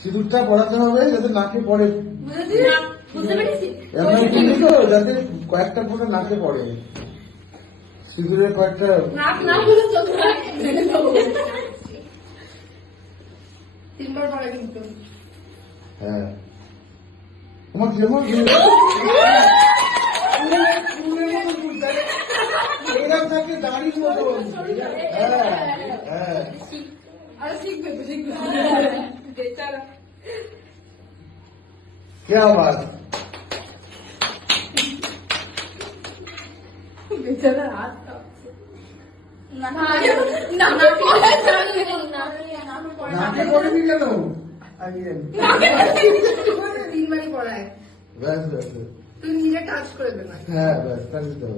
সিঁদুরটা পড়াতে হবে যাতে নাকে পড়ে, যাতে কয়েকটা ফোঁটা নাকে পড়ে। সিঁদুরের কয়েকটা হ্যাঁ তোমার যেমন এরকম থাকে দাঁড়িয়ে মতন। হ্যাঁ হ্যাঁ क्या बात बेचारा हाथ নাকে পড়েনি কেন? 3 বারই পড়ায়। ব্যাস ব্যাস তুই নিজে টাচ করে দেবে। হ্যাঁ ব্যাস তাহলে তো